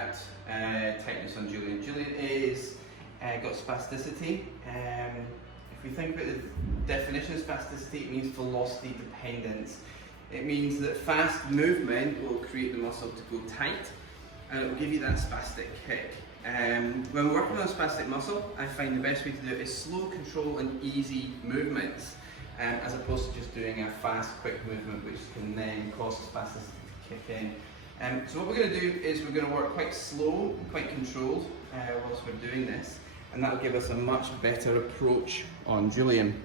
at tightness on Julian. Julian is got spasticity. If we think about the definition of spasticity, it means velocity dependence. It means that fast movement will create the muscle to go tight, and it will give you that spastic kick. When we're working on a spastic muscle, I find the best way to do it is slow, control and easy movements, as opposed to just doing a fast, quick movement which can then cause the spasticity to kick in. So what we're going to do is we're going to work quite slow, quite controlled whilst we're doing this, and that will give us a much better approach on Julian.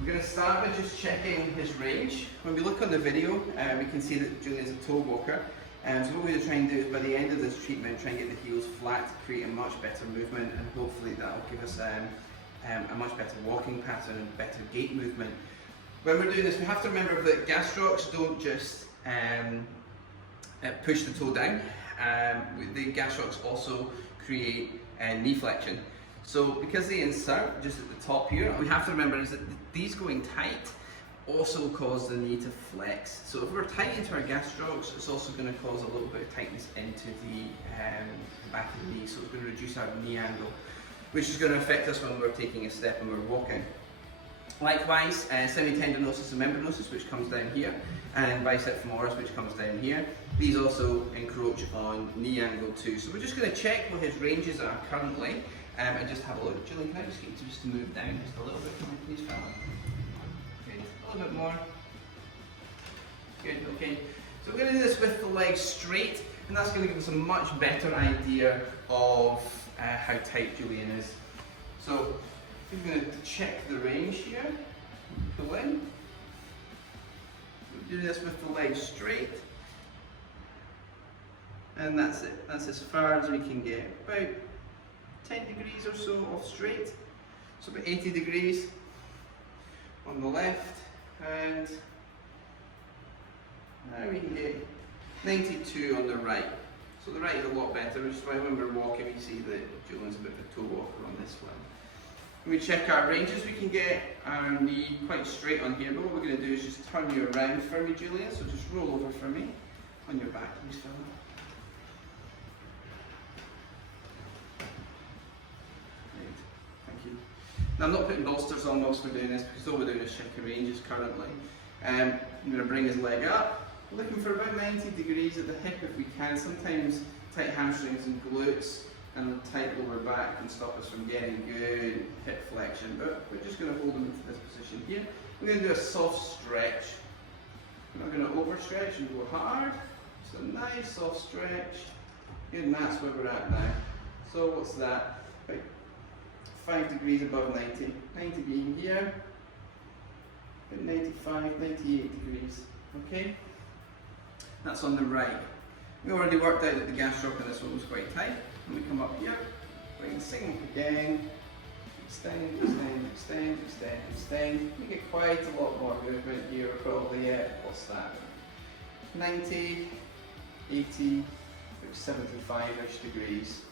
We're going to start by just checking his range. When we look on the video, we can see that Julian's a toe walker. So what we're going to try and do is by the end of this treatment, try and get the heels flat to create a much better movement, and hopefully that will give us a much better walking pattern and better gait movement. When we're doing this, we have to remember that gastrocs don't just push the toe down. The gastrocs also create knee flexion. So because they insert just at the top here, what we have to remember is that these going tight also cause the knee to flex. So if we're tight into our gastrocs, it's also going to cause a little bit of tightness into the back of the knee, so it's going to reduce our knee angle, which is going to affect us when we're taking a step and we're walking. Likewise, semitendinosus and membranosus, which comes down here, and bicep femoris, which comes down here. These also encroach on knee angle too. So we're just going to check what his ranges are currently, and just have a look. Julian, can I just get you just to move down just a little bit for me, please, fella? Good, a little bit more. Good, okay. So we're going to do this with the legs straight, and that's going to give us a much better idea of how tight Julian is. So we're going to check the range here, pull in. We'll do this with the legs straight. And that's it, that's as far as we can get. About 10 degrees or so off straight. So about 80 degrees on the left, and now we can get 92 on the right. So the right is a lot better, which is why when we're walking we see that Julian's a bit of a toe walker on this one. When we check our ranges, we can get our knee quite straight on here, but what we're going to do is just turn you around for me, Julian. So just roll over for me on your back, please, fella. Now I'm not putting bolsters on whilst we're doing this because all we're doing is checking ranges currently. I'm going to bring his leg up, looking for about 90 degrees at the hip if we can. Sometimes tight hamstrings and glutes and the tight lower back can stop us from getting good hip flexion, but we're just going to hold him into this position here. We're going to do a soft stretch. We're not going to overstretch and go hard. Just a nice soft stretch. Good, and that's where we're at now. So what's that? About 5 degrees above 90. 90 being here, about 95, 98 degrees. Okay? That's on the right. We already worked out that the gastroc on this one was quite tight. When we come up here, bring the same up again. Extend, extend, extend, extend, extend. We get quite a lot more movement here, probably at, what's that? 90, 80, about 75-ish degrees.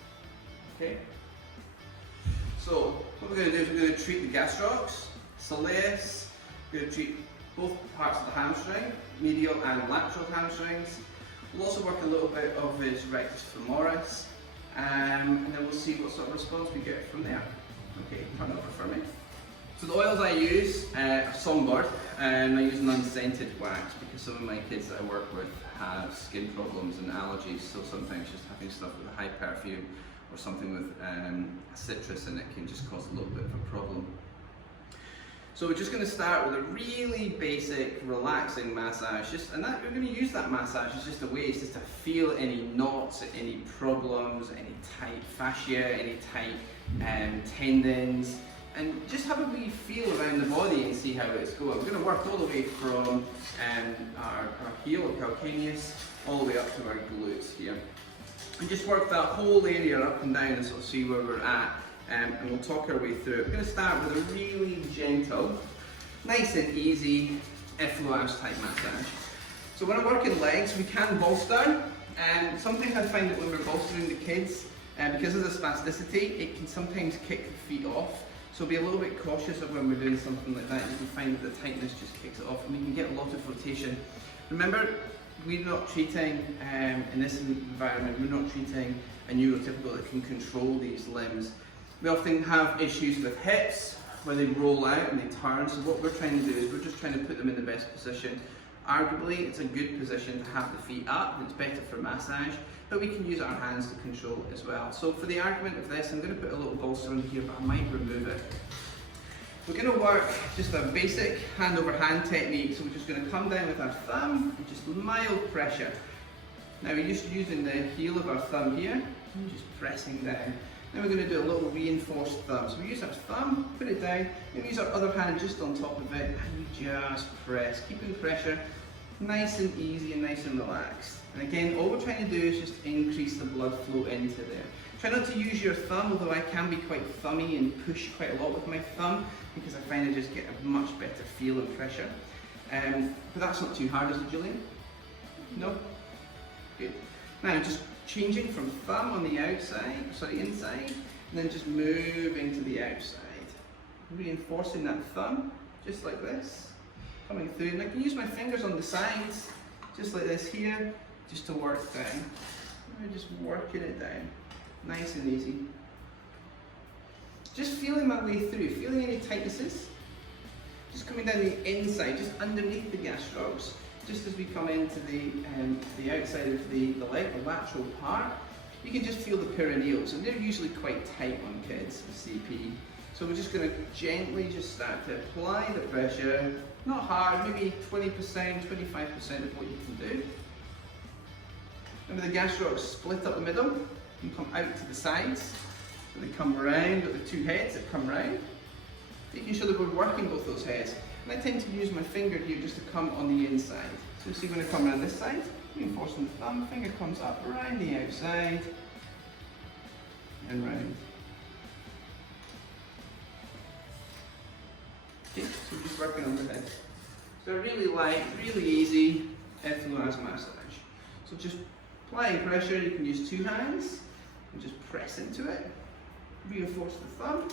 Okay? So what we're going to do is we're going to treat the gastrocs, soleus, we're going to treat both parts of the hamstring, medial and lateral hamstrings. We'll also work a little bit of his rectus femoris, and then we'll see what sort of response we get from there. Okay, turn over for me. So the oils I use are Songbird, and I use an unscented wax because some of my kids that I work with have skin problems and allergies, so sometimes just having stuff with a high perfume or something with citrus in it can just cause a little bit of a problem. So we're just going to start with a really basic relaxing massage, and that we're going to use that massage as just a way just to feel any knots, any problems, any tight fascia, any tight tendons, and just have a wee feel around the body and see how it's going. We're going to work all the way from our heel, calcaneus, all the way up to our glutes here. And just work that whole area up and down and sort of see where we're at, and we'll talk our way through it. We're going to start with a really gentle, nice and easy effleurage type massage. So when I'm working legs, we can bolster, and sometimes I find that when we're bolstering the kids, because of the spasticity, it can sometimes kick the feet off. So be a little bit cautious of when we're doing something like that. You can find that the tightness just kicks it off, and we can get a lot of rotation. Remember, we're not treating, in this environment, we're not treating a neurotypical that can control these limbs. We often have issues with hips where they roll out and they turn, so what we're trying to do is we're just trying to put them in the best position. Arguably, it's a good position to have the feet up, and it's better for massage, but we can use our hands to control it as well. So for the argument of this, I'm going to put a little bolster on here, but I might remove it. We're going to work just a basic hand over hand technique, so we're just going to come down with our thumb and just mild pressure. Now we're just using the heel of our thumb here, and just pressing down. Then we're going to do a little reinforced thumb. So we use our thumb, put it down, then we use our other hand just on top of it, and we just press, keeping pressure nice and easy and nice and relaxed. And again, all we're trying to do is just increase the blood flow into there. Try not to use your thumb, although I can be quite thummy and push quite a lot with my thumb, because I find I just get a much better feel and pressure. But that's not too hard, is it, Julian? No? Good. Now just changing from thumb on the outside, inside, and then just moving to the outside. Reinforcing that thumb, just like this, coming through. And I can use my fingers on the sides, just like this here, just to work down. And just working it down, nice and easy. Just feeling my way through, feeling any tightnesses. Just coming down the inside, just underneath the gastrocs. Just as we come into the outside of the leg, the lateral part, you can just feel the perineals, and they're usually quite tight on kids with CP. So we're just going to gently just start to apply the pressure, not hard, maybe 20%, 25% of what you can do. Remember the gastrocs split up the middle and come out to the sides, so they come round with the two heads that come round, making sure that we're working both those heads. And I tend to use my finger here just to come on the inside. So you see when I come around this side, reinforcing the thumb, finger comes up around the outside and round. Okay, so just working on the head. So really light, really easy effleurage massage. So just applying pressure, you can use two hands and just press into it. Reinforce the thumb.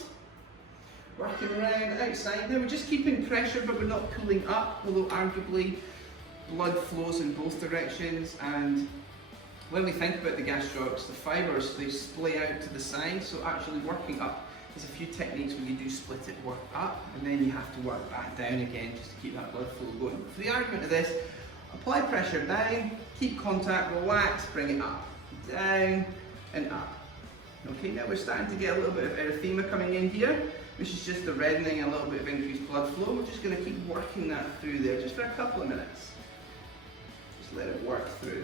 Working around outside there, we're just keeping pressure but we're not pulling up, although arguably blood flows in both directions, and when we think about the gastrocs, the fibres, they splay out to the side, so actually working up, there's a few techniques where you do split it, work up, and then you have to work back down again just to keep that blood flow going. For the argument of this, apply pressure down, keep contact, relax, bring it up, down and up. Okay, now we're starting to get a little bit of erythema coming in here, which is just the reddening and a little bit of increased blood flow. We're just going to keep working that through there just for a couple of minutes. Just let it work through.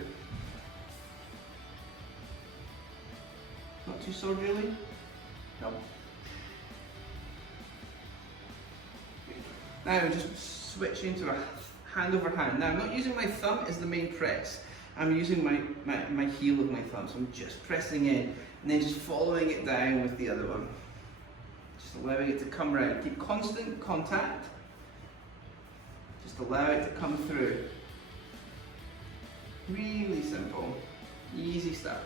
Not too sore really? No. Now we're just switching to a hand over hand. Now I'm not using my thumb as the main press. I'm using my heel of my thumb, so I'm just pressing in and then just following it down with the other one. Just allowing it to come round. Keep constant contact. Just allow it to come through. Really simple. Easy stuff.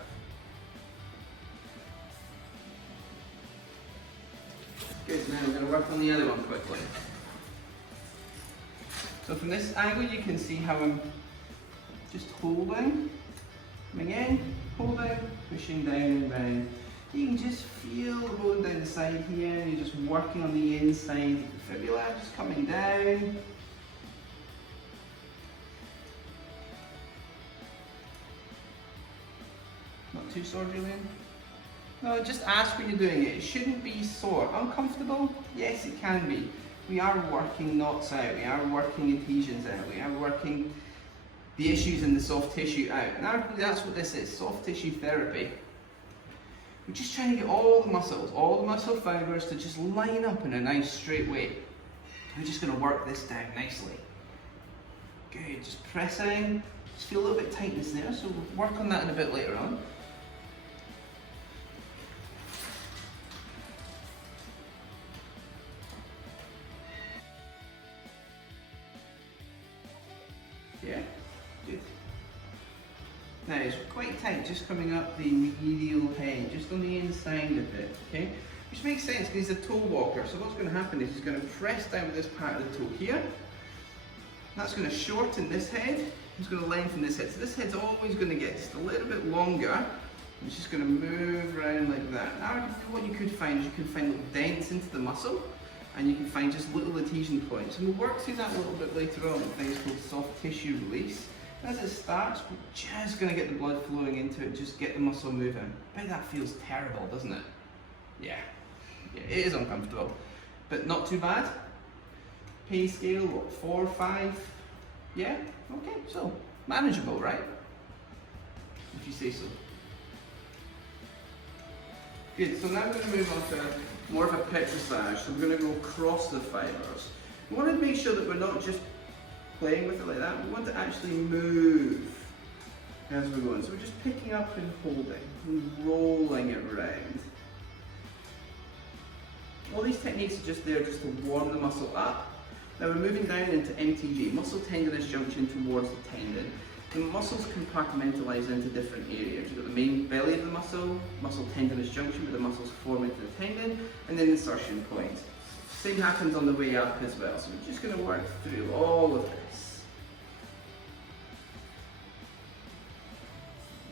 Good, now we're going to work on the other one quickly. So from this angle you can see how I'm just holding, coming in, holding, pushing down and round. You can just feel the bone down the side here, and you're just working on the inside of the fibula, just coming down. Not too sore, Julian? No, just ask when you're doing it. It shouldn't be sore. Uncomfortable? Yes, it can be. We are working knots out, we are working adhesions out, we are working the issues in the soft tissue out. And that's what this is, soft tissue therapy. We're just trying to get all the muscle fibres to just line up in a nice straight way. We're just going to work this down nicely. Good, just pressing. Just feel a little bit of tightness there, so we'll work on that in a bit later on. Yeah, good. Now it's quite tight, just coming up the medial head, just on the inside of it, okay? Which makes sense because he's a toe walker, so what's going to happen is he's going to press down with this part of the toe here. That's going to shorten this head, It's going to lengthen this head. So this head's always going to get just a little bit longer. It's just going to move around like that. Now what you could find is you could find little dents into the muscle, and you can find just little adhesion points. And we'll work through that a little bit later on with things called soft tissue release. As it starts, we're just going to get the blood flowing into it, just get the muscle moving. I bet that feels terrible, doesn't it? Yeah, it is uncomfortable, but not too bad. Pain scale, what, 4 or 5? Yeah, okay, so manageable, right? If you say so. Good, so now we're going to move on to more of a pec massage. So we're going to go across the fibres. We want to make sure that we're not just playing with it like that. We want to actually move as we're going. So we're just picking up and holding and rolling it around. All these techniques are just there just to warm the muscle up. Now we're moving down into MTJ, muscle tendinous junction towards the tendon. The muscles compartmentalise into different areas. You've got the main belly of the muscle, muscle tendinous junction where the muscles form into the tendon, and then insertion point. Same happens on the way up as well. So we're just going to work through all of this.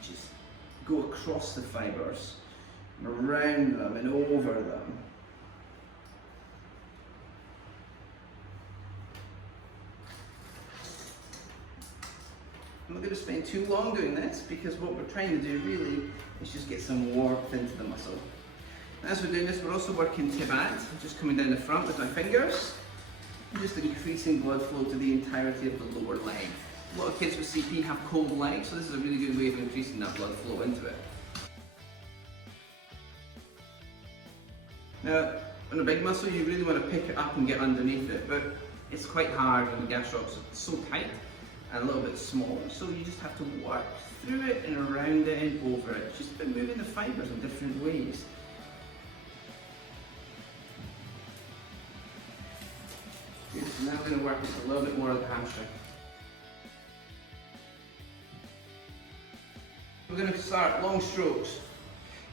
Just go across the fibres, around them and over them. I'm not going to spend too long doing this because what we're trying to do really is just get some warmth into the muscle. As we're doing this, we're also working tibat, just coming down the front with my fingers, and just increasing blood flow to the entirety of the lower leg. A lot of kids with CP have cold legs, so this is a really good way of increasing that blood flow into it. Now, on a big muscle, you really want to pick it up and get underneath it, but it's quite hard on the gastroc, it's so tight and a little bit smaller, so you just have to work through it and around it and over it. Just by moving the fibres in different ways. Good, so now we're going to work just a little bit more of the hamstring. We're going to start long strokes.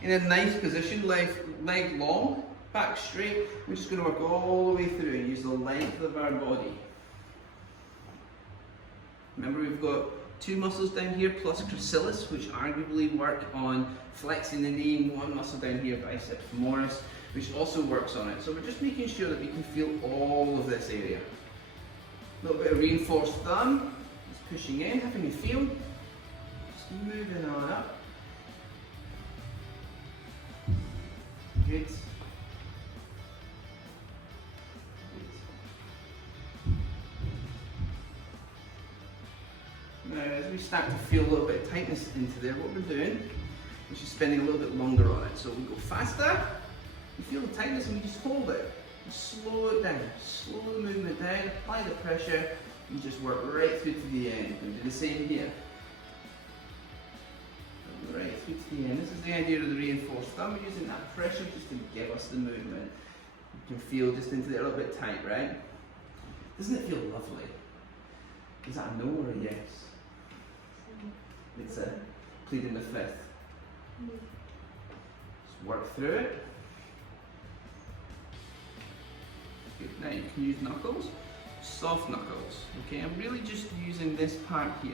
In a nice position, leg long, back straight. We're just going to work all the way through and use the length of our body. Remember, we've got 2 muscles down here plus gracilis, which arguably work on flexing the knee, 1 muscle down here, biceps femoris, which also works on it. So we're just making sure that we can feel all of this area. A little bit of reinforced thumb, just pushing in, having you feel, just moving on up. Good. Now, as we start to feel a little bit of tightness into there, what we're doing is just spending a little bit longer on it. So we go faster, you feel the tightness and we just hold it. Slow it down, slow the movement down, apply the pressure, and just work right through to the end. And do the same here. Right through to the end. This is the idea of the reinforced thumb. We're using that pressure just to give us the movement. You can feel just into there a little bit tight, right? Doesn't it feel lovely? Is that a no or a yes? It's a pleading the fifth. Just work through it. Good. Now you can use knuckles, soft knuckles. Okay, I'm really just using this part here.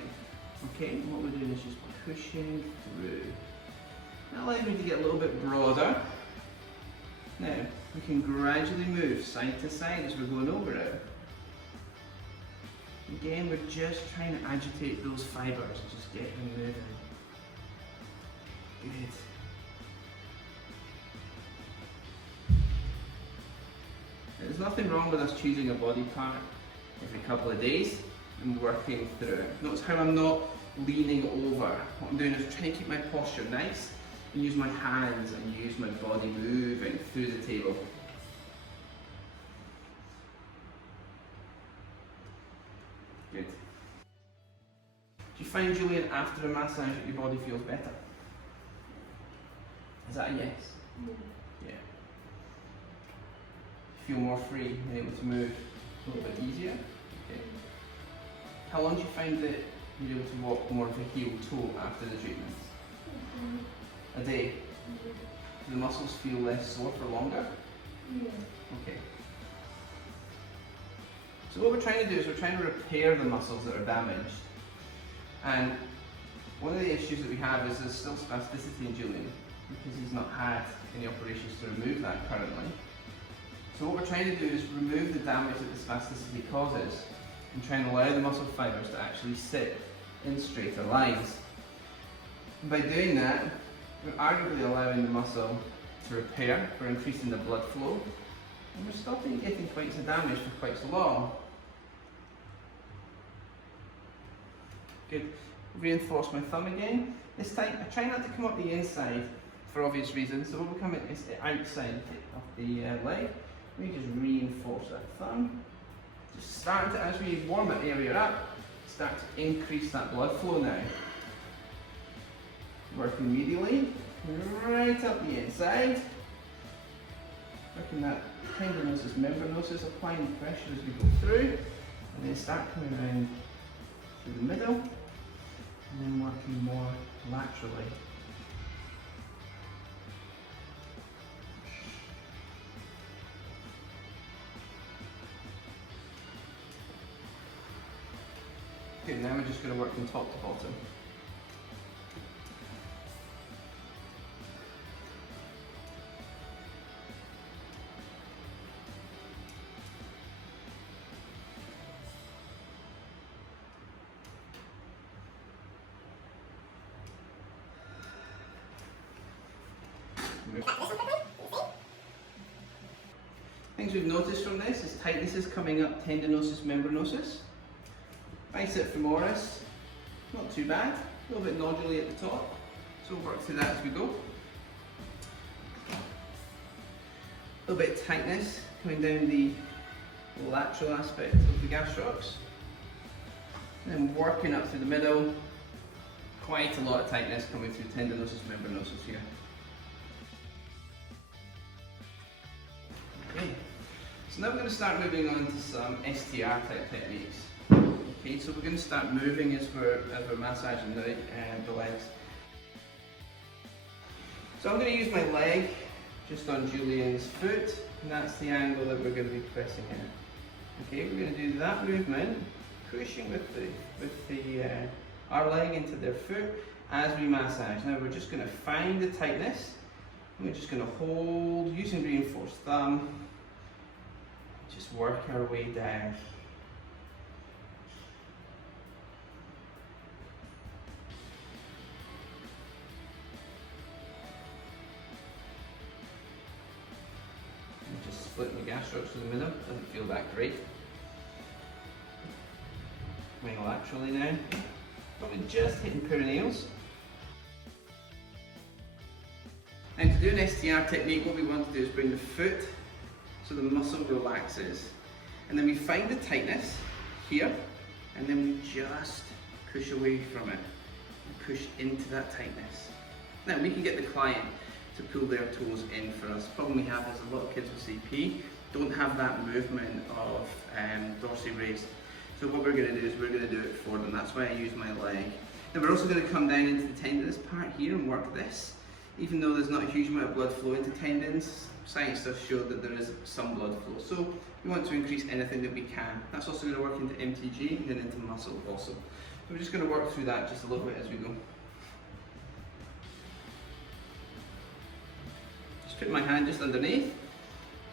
Okay, and what we're doing is just pushing through. That allows me to get a little bit broader. Now, we can gradually move side to side as we're going over it. Again, we're just trying to agitate those fibres and just get them moving. Good. There's nothing wrong with us choosing a body part every couple of days and working through it. Notice how I'm not leaning over. What I'm doing is trying to keep my posture nice and use my hands and use my body moving through the table. Good. Do you find, Julian, after a massage that your body feels better? Is that a yes? Yeah. Feel more free and able to move a little bit easier? Okay. How long do you find that you're able to walk more of a heel toe after the treatment? A day? Do the muscles feel less sore for longer? Yeah. Okay. So what we're trying to do is we're trying to repair the muscles that are damaged. And one of the issues that we have is there's still spasticity in Julian because he's not had any operations to remove that currently. So what we're trying to do is remove the damage that the spasticity causes and try and allow the muscle fibres to actually sit in straighter lines. And by doing that, we're arguably allowing the muscle to repair, we're increasing the blood flow, and we're stopping getting quite so damaged for quite so long. Good. Reinforce my thumb again. This time I try not to come up the inside for obvious reasons, so when we come in, it's the outside of the leg. We just reinforce that thumb. Just starting to, as we warm that area up, start to increase that blood flow now. Working medially, right up the inside. Working that tendinosus, membranosus, applying pressure as we go through. And then start coming around through the middle. And then working more laterally. Good, now we're just going to work from top to bottom. Things we've noticed from this is tightness is coming up tendinosus, membranosus. Bicep femoris, not too bad, a little bit noduly at the top, so we'll work through that as we go. A little bit of tightness coming down the lateral aspect of the gastrocs. And then working up through the middle, quite a lot of tightness coming through tendinosus, membranosus here. Okay, so now we're going to start moving on to some STR type techniques. Okay, so we're going to start moving as we're massaging the legs. So I'm going to use my leg just on Julian's foot, and that's the angle that we're going to be pressing in. Okay, we're going to do that movement, pushing with our leg into their foot as we massage. Now we're just going to find the tightness, and we're just going to hold, using reinforced thumb, just work our way down. Splitting the gastrocs through the middle, doesn't feel that great. Coming laterally now, probably just hitting perineals. Now to do an STR technique, what we want to do is bring the foot so the muscle relaxes. And then we find the tightness here, and then we just push away from it, and push into that tightness. Now we can get the client to pull their toes in for us. The problem we have is a lot of kids with CP don't have that movement of dorsi raised. So what we're going to do is we're going to do it for them. That's why I use my leg. Then we're also going to come down into the tendinous part here and work this. Even though there's not a huge amount of blood flow into tendons, science does show that there is some blood flow. So we want to increase anything that we can. That's also going to work into MTG and then into muscle also. So we're just going to work through that just a little bit as we go. Put my hand just underneath,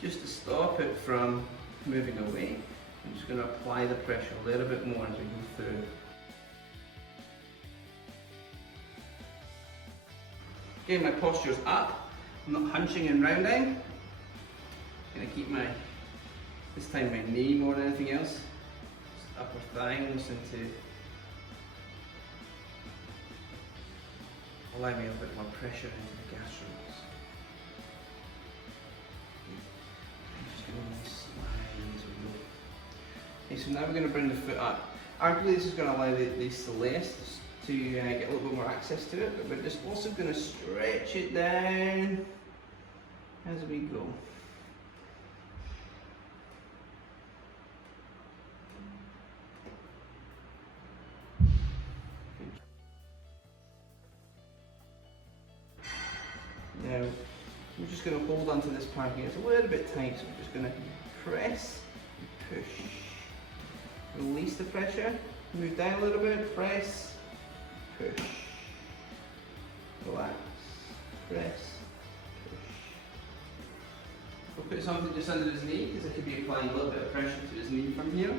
just to stop it from moving away. I'm just going to apply the pressure a little bit more as we go through. Again, my posture's up. I'm not hunching and rounding. I'm going to keep this time my knee more than anything else. Just upper thigh almost into. Allow me a bit more pressure into the gastrocs. Okay, so now we're going to bring the foot up. Arguably this is going to allow the soleus to get a little bit more access to it, but we're just also going to stretch it down as we go. Now we're just going to hold onto this part here. It's a little bit tight, so we're just going to press and push. Release the pressure, move down a little bit, press, push, relax, press, push. We'll put something just under his knee because I could be applying a little bit of pressure to his knee from here.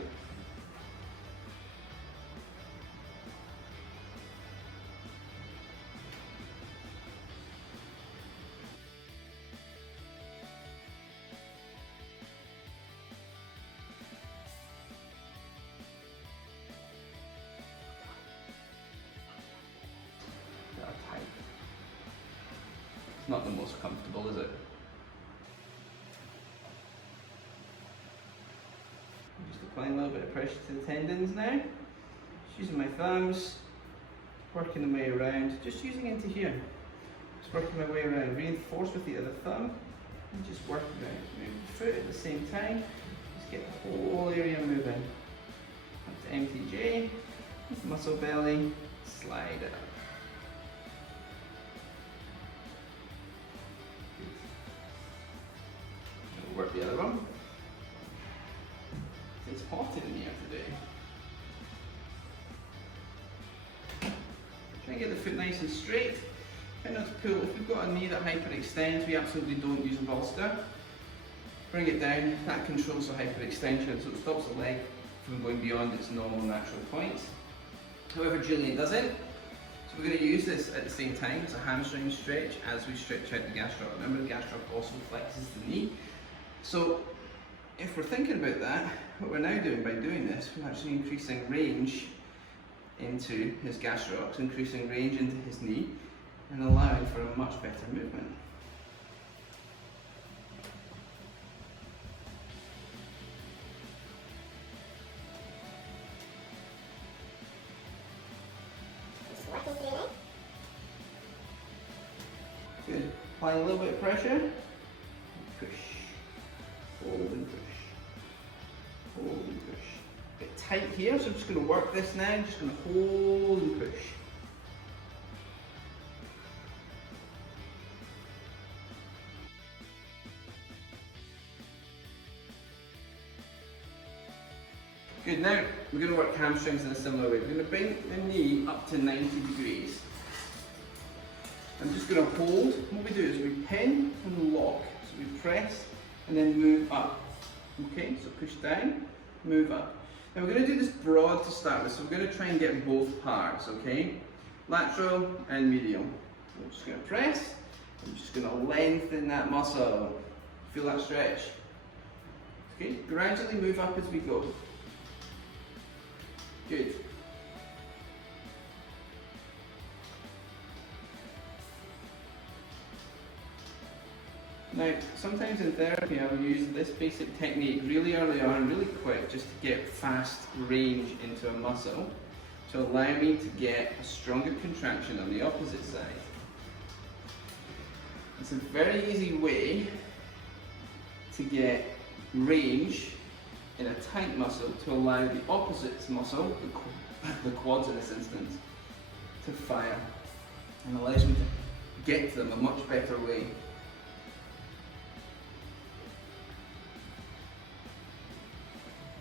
Tight. It's not the most comfortable, is it? I'm just applying a little bit of pressure to the tendons now. Just using my thumbs, working my way around, just using into here. Just working my way around, reinforce with the other thumb, and just work around. Move the foot at the same time, just get the whole area moving. Up to MTJ, muscle belly, slide up. Work the other one. It's hot in here today. Try and get the foot nice and straight. Try not to pull. If we've got a knee that hyperextends, we absolutely don't use a bolster. Bring it down. That controls the hyperextension, so it stops the leg from going beyond its normal natural points. However, Julian doesn't. So we're going to use this at the same time as a hamstring stretch as we stretch out the gastroc. Remember, the gastroc also flexes the knee. So if we're thinking about that, what we're now doing by doing this, we're actually increasing range into his gastrocs, increasing range into his knee, and allowing for a much better movement. Good. Apply a little bit of pressure. Push. Hold and push. Hold and push. A bit tight here, so I'm just going to work this now. I'm just going to hold and push. Good, now we're going to work hamstrings in a similar way. We're going to bring the knee up to 90 degrees. I'm just going to hold. What we do is we pin and lock. So we press and then move up. Okay, so push down, move up. Now we're going to do this broad to start with, so we're going to try and get both parts, okay? Lateral and medial. I'm just going to press. I'm just going to lengthen that muscle. Feel that stretch? Okay, gradually move up as we go. Good. Now, sometimes in therapy I will use this basic technique really early on, really quick, just to get fast range into a muscle to allow me to get a stronger contraction on the opposite side. It's a very easy way to get range in a tight muscle to allow the opposite muscle, the quads in this instance, to fire, and allows me to get to them a much better way.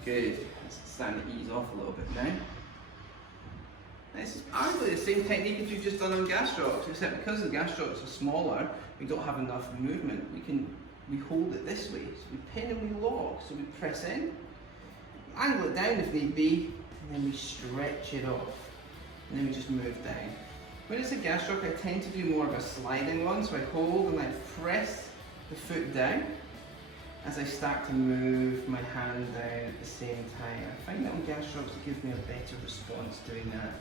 Good. It's starting to ease off a little bit now. This is arguably the same technique as we've just done on gastrocs, except because the gastrocs are smaller, we don't have enough movement. We hold it this way. So we pin and we lock. So we press in, angle it down if need be, and then we stretch it off. And then we just move down. When it's a gastroc, I tend to do more of a sliding one. So I hold and I press the foot down as I start to move my hand down at the same time. I find that on gastrocs it gives me a better response doing that,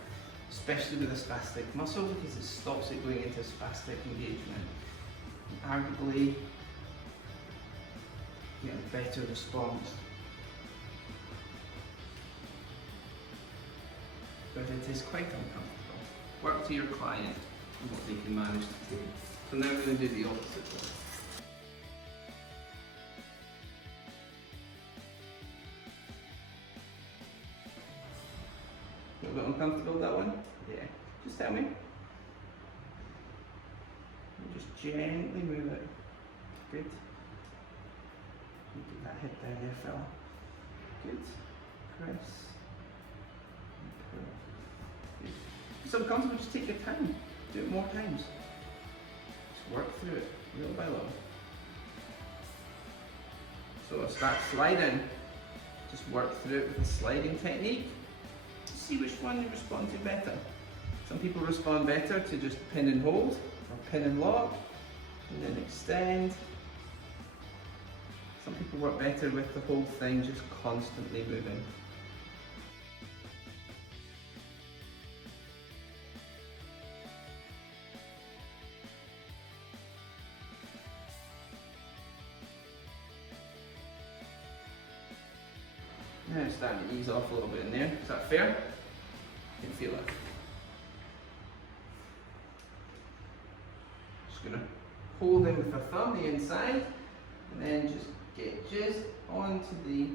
especially with a spastic muscle, because it stops it going into spastic engagement. Arguably, get a better response. But it is quite uncomfortable. Work to your client and what they can manage to do. So now we're going to do the opposite one. A little bit uncomfortable with that one? Yeah. Just tell me. And just gently move it. Good. Get that hip down there, fella. Good. Press. And pull. Good. still comfortable, just take your time. Do it more times. Just work through it, little by little. So start sliding. Just work through it with the sliding technique. See which one you respond to better. Some people respond better to just pin and hold, or pin and lock, and then extend. Some people work better with the whole thing just constantly moving. Now it's starting to ease off a little bit in there. Is that fair? You can feel it. Just going to hold in with the thumb, the inside, and then just get just onto the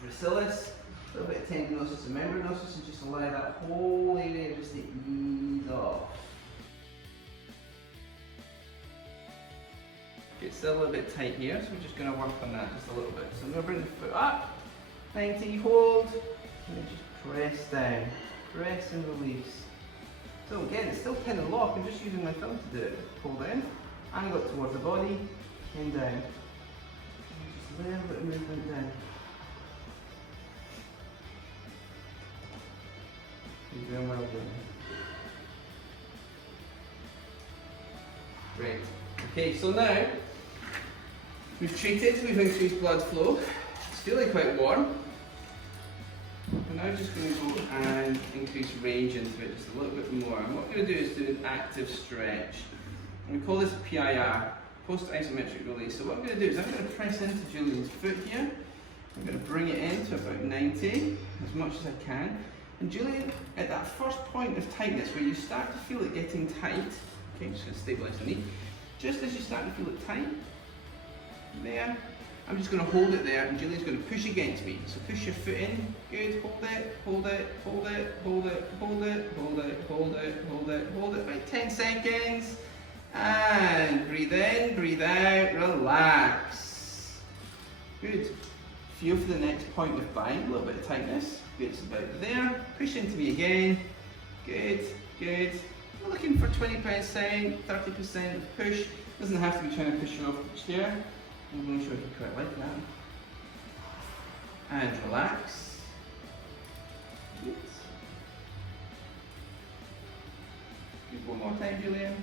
gracilis, a little bit of tendinosis and membranosus, and just allow that whole area just to ease off. It's still a little bit tight here, so we're just going to work on that just a little bit. So I'm going to bring the foot up. 90, hold, and then just press down, press and release. So again, it's still pin and lock, I'm just using my thumb to do it. Pull down, angle it towards the body, and down. And just a little bit of movement down. You're doing well doing. Great. Okay, so now, we've treated, we've increased blood flow. It's feeling quite warm. We're now just going to go and increase range into it just a little bit more. And what we're going to do is do an active stretch. And we call this PIR, post-isometric release. So what I'm going to do is I'm going to press into Julian's foot here. I'm going to bring it in to about 90, as much as I can. And Julian, at that first point of tightness, where you start to feel it getting tight, okay, just going to stabilise the knee. Just as you start to feel it tight, there, I'm just going to hold it there, and Julian's going to push against me. So push your foot in, good, hold it, hold it, hold it, hold it, hold it, hold it, hold it, hold it, hold it, about 10 seconds. And breathe in, breathe out, relax. Good. Feel for the next point of bind, a little bit of tightness. Good, it's about there. Push into me again. Good, good. We're looking for 20% 30% push. Doesn't have to be trying to push you off the chair. I'm not sure if you quite like that. And relax. Good. Good. One more time, Julian.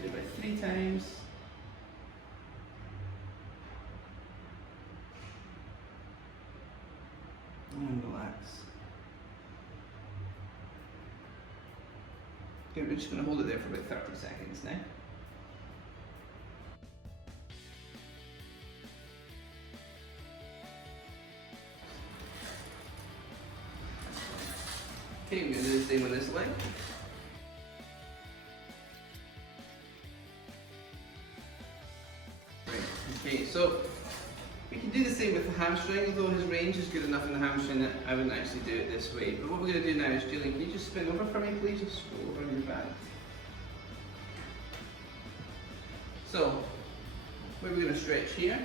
Do it about 3 times. And relax. Okay, we're just going to hold it there for about 30 seconds now. Okay, we're going to do the same on this leg. Right, okay, so we can do the same with the hamstring, although his range is good enough in the hamstring that I wouldn't actually do it this way. But what we're going to do now is, Julian, can you just spin over for me, please? Just scroll over on your back. So, where we're going to stretch here,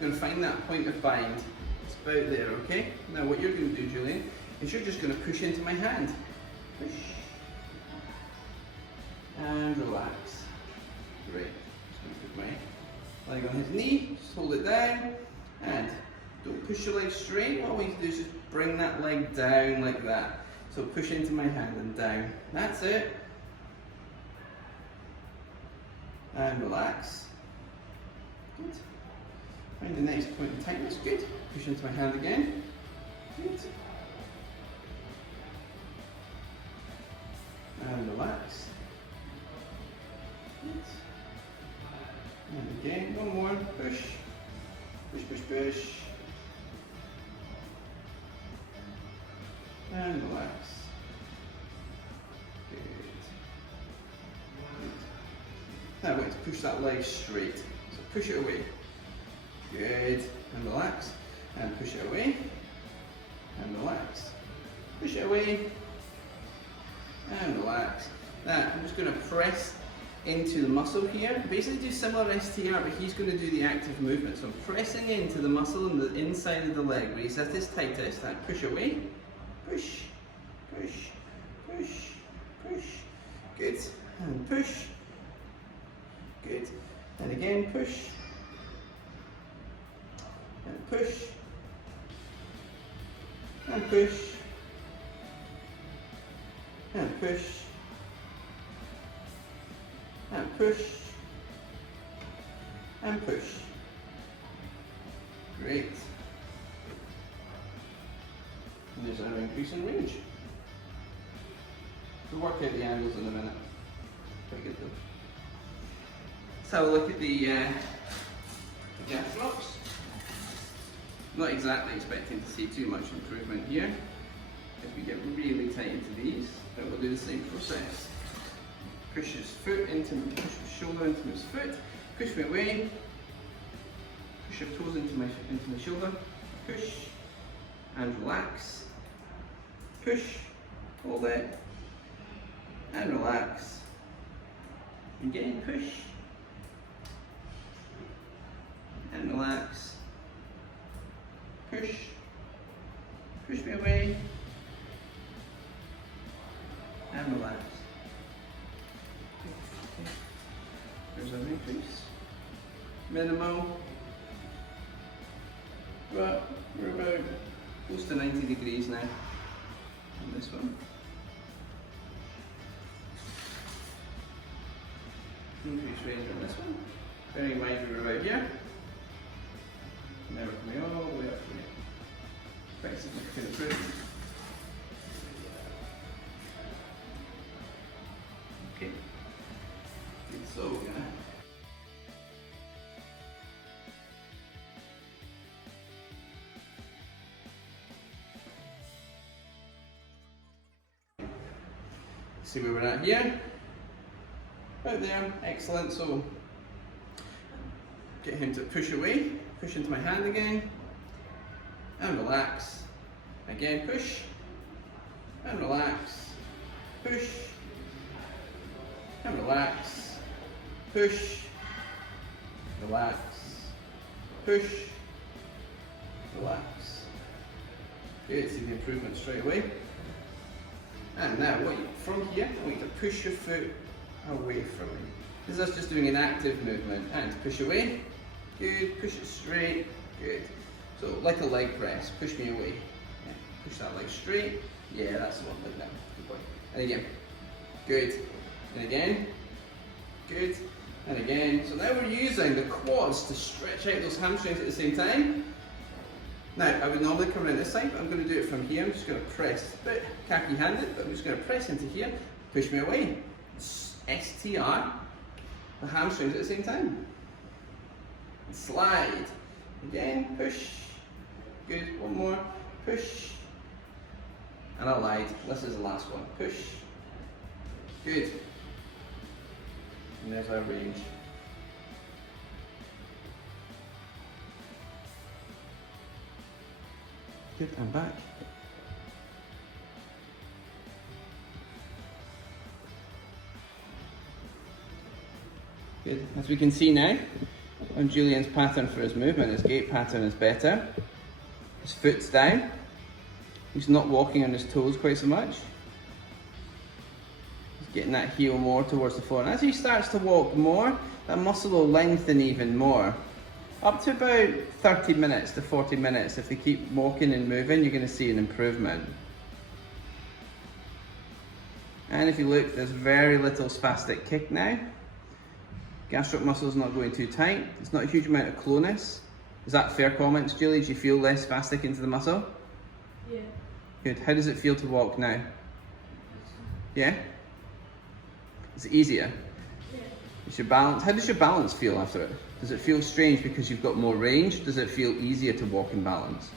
we're going to find that point of bind. It's about there, okay? Now what you're going to do, Julian, is you're just going to push into my hand. Push. And relax. Great. Just going to put my leg on his knee, just hold it down, and don't push your leg straight. All we need to do is just bring that leg down like that. So push into my hand and down. That's it. And relax. Good. Find the next point of tightness. Good. Push into my hand again. Good. And relax. Good. And again, one more. Push. Push, push, push. And relax. Good. Good. Now we're going to push that leg straight. So push it away. Good. And relax. And push it away. And relax. Push it away. And relax. Now I'm just going to press into the muscle here. Basically do similar STR, but he's going to do the active movement. So I'm pressing into the muscle on the inside of the leg where he's at his tightest. And push away. Push. Push. Push. Push. Good. And push. Good. And again, push. And push. And push. And push. And push. And push. Great. And there's our increase in range. We'll work out the angles in a minute. Pretty good though. Let's have a look at the gastrocs. Not exactly expecting to see too much improvement here. As we get really tight into these, but we'll do the same process. Push his foot into, push his shoulder into his foot, push me away, push your toes into my shoulder, push and relax, push, hold it, and relax. Again, push and relax, push, push me away, and relax. There's an increase. Minimal. But we're about close to 90 degrees now on this one. Increase range on this one. Bearing in mind we were about here. Now we're coming all the way up here. Quite significant improvement. Okay. Good, so we're gonna see where we're at here. Right there, excellent. So get him to push away, push into my hand again, and relax. Again, push, and relax, push, and relax, push, relax, push, relax. Good, see the improvement straight away. And now, from here, I want you to push your foot away from me. This is us just doing an active movement. And push away, good, push it straight, good. So like a leg press, push me away. Yeah. Push that leg straight, yeah, that's the one, like that, good boy. And again, good. And again, good. And again. So now we're using the quads to stretch out those hamstrings at the same time. Now, I would normally come around this side, but I'm going to do it from here. I'm just going to press, a bit khaki-handed, but I'm just going to press into here, push me away. STR, the hamstrings at the same time. Slide. Again, push. Good, one more, push. And I lied, this is the last one, push. Good. And there's our range. Good, and back. Good, as we can see now, on Julian's pattern for his movement, his gait pattern is better. His foot's down. He's not walking on his toes quite so much. He's getting that heel more towards the floor. And as he starts to walk more, that muscle will lengthen even more. Up to about 30 minutes to 40 minutes, if they keep walking and moving, you're going to see an improvement. And if you look, there's very little spastic kick now. Gastroc muscle's not going too tight. There's not a huge amount of clonus. Is that fair comments, Julie? Do you feel less spastic into the muscle? Yeah. Good. How does it feel to walk now? Yeah? Is it easier? Yeah. Is your balance, how does your balance feel after it? Does it feel strange because you've got more range? Does it feel easier to walk in balance?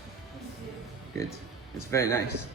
Yeah. Good. It's very nice.